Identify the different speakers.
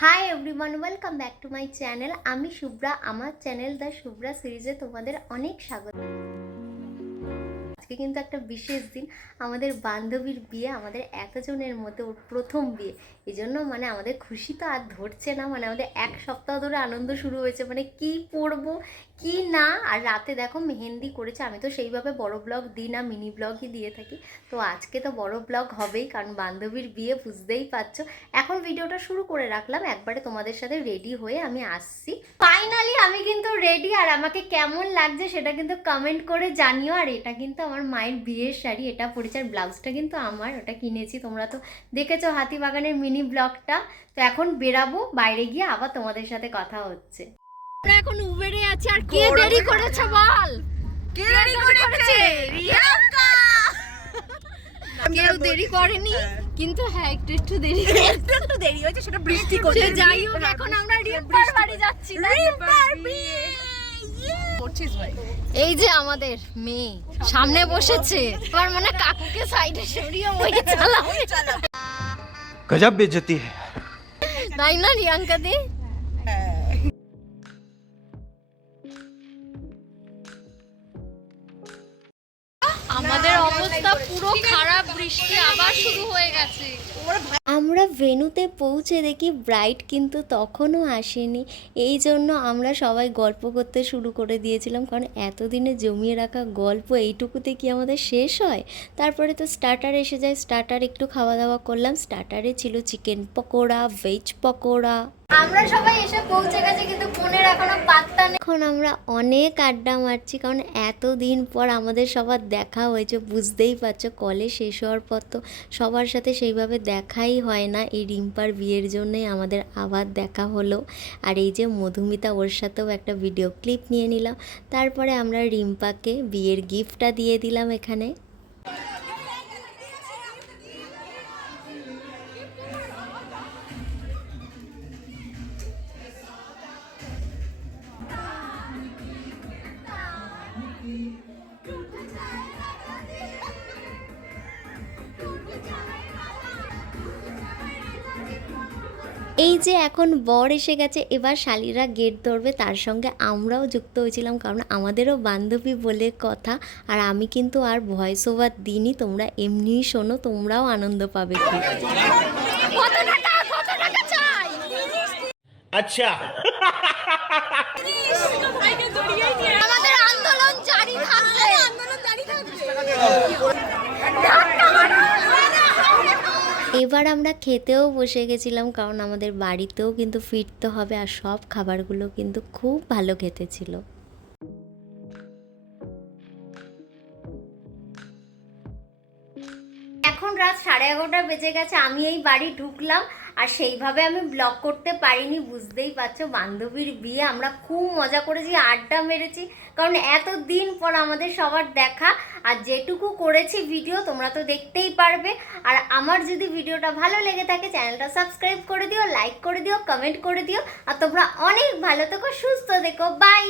Speaker 1: Hi everyone welcome back to my channel আমি শুভ্রা, আমার channel the Shubhra সিরিজে তোমাদের অনেক স্বাগত। আজকে কিন্তু একটা বিশেষ দিন। আমাদের বান্ধবীর বিয়ে, আমাদের এতজনের মধ্যে ওর প্রথম বিয়ে। এই জন্য মানে আমাদের খুশি তো আর ধরছে না মানে আমাদের এক সপ্তাহ ধরে আনন্দ শুরু হয়েছে। মানে কি পরবো কি না? আর রাতে দেখো মেহেন্দি করেছে, আমি তো সেইভাবে বড় ব্লগ দিই না মিনি ব্লগই দিয়ে থাকি। তো আজকে তো বড় ব্লগ হবেই, কারণ বান্ধবীর বিয়ে বুঝতেই পারছ। এখন ভিডিওটা শুরু করে রাখলাম, একবারে তোমাদের সাথে রেডি হয়ে আমি আসছি। ফাইনালি আমি কিন্তু রেডি আর আমাকে কেমন লাগছে সেটা কিন্তু কমেন্ট করে জানিও, আর এটা কিন্তু আমার মায়ের বিয়ের শাড়ি এটা পরিচয় ব্লাউজটা কিন্তু আমার ওটা কিনেছি। তোমরা তো দেখেছ হাতিবাগানের মিনি ব্লগটা। তো এখন বেরাবো বাইরে গিয়ে আবার তোমাদের সাথে কথা হচ্ছে। আমরা এখন উবেরে আছি আর কে দেরি করেছে বল?
Speaker 2: কে দেরি করেছে? রিয়াঙ্কা
Speaker 1: কেউ দেরি করেনি কিন্তু হ্যাঁ একটু একটু দেরি
Speaker 2: একটু একটু দেরি হয়েছে সেটা বৃষ্টি করছে।
Speaker 1: যাই হোক এখন আমরা রিম্পার বাড়ি যাচ্ছি
Speaker 2: রিম্পার বিয়ে!
Speaker 1: এই যে আমাদের মেয়ে সামনে বসেছে। আমার মনে কাকুকে সাইডে সরিয়ে ওই চালাও।
Speaker 3: গজব বেজতি
Speaker 1: তাই না রিয়াঙ্কা দি? আমাদের অবস্থা পুরো খারাপ বৃষ্টি আবার শুরু হয়ে গেছে। আমরা ভেনুতে পৌঁছে দেখি ব্রাইট কিন্তু তখনও আসেনি। এই জন্য আমরা সবাই গল্প করতে শুরু করে দিয়েছিলাম কারণ এতদিনে জমিয়ে রাখা গল্প এইটুকুতে কি আমাদের শেষ হয়? তারপরে তো স্টার্টার এসে যায় স্টার্টার একটু খাওয়া দাওয়া করলাম স্টার্টারে ছিল চিকেন পকোড়া ভেজ পকোড়া। আমরা সবাই এসে পৌঁছে গেছে কিন্তু ফোনের এখনও পাত্তা নেই। এখন আমরা অনেক আড্ডা মারছি কারণ এতদিন পর আমাদের সবার দেখা হয়েছে বুঝতেই পারছ। কলে শেষ হওয়ার পর তো সবার সাথে সেইভাবে দেখাই হয় না। এই রিম্পার বিয়ের জন্যে আমাদের আবার দেখা হলো। আর এই যে মধুমিতা ওর সাথেও একটা ভিডিও ক্লিপ নিয়ে নিলাম। তারপরে আমরা রিম্পাকে বিয়ের গিফটটা দিয়ে দিলাম এখানে। এই যে এখন বর এসে গেছে এবার শালিরা গেট ধরবে তার সঙ্গে আমরাও যুক্ত হয়েছিলাম কারণ আমাদেরও বান্ধবী বলে কথা আর আমি কিন্তু আর ভয়েস ওভার দিইনি তোমরা এমনিই শোনো তোমরাও আনন্দ পাবে খুব এবার আমরা খেতেও বসে গেছিলাম, কারণ আমাদের বাড়িতেও কিন্তু ফিরতে হবে আর সব খাবারগুলো কিন্তু খুব ভালো খেতে ছিল। এখন রাত সাড়ে এগারোটা বেজে গেছে, আমি এই বাড়ি ঢুকলাম। আর সেইভাবে আমি ব্লগ করতে পারিনি, বুঝতেই পারছ? বান্ধবীর বিয়ে, আমরা খুব মজা করেছি, আড্ডা মেরেছি, কারণ এত দিন পর আমাদের সবার দেখা। আর যেটুকু করেছি ভিডিও তোমরা তো দেখতেই পারবে। আর আমার যদি ভিডিওটা ভালো লেগে থাকে চ্যানেলটা সাবস্ক্রাইব করে দিও লাইক করে দিও কমেন্ট করে দিও। আর তোমরা অনেক ভালো থেকো, সুস্থ দেখো বাই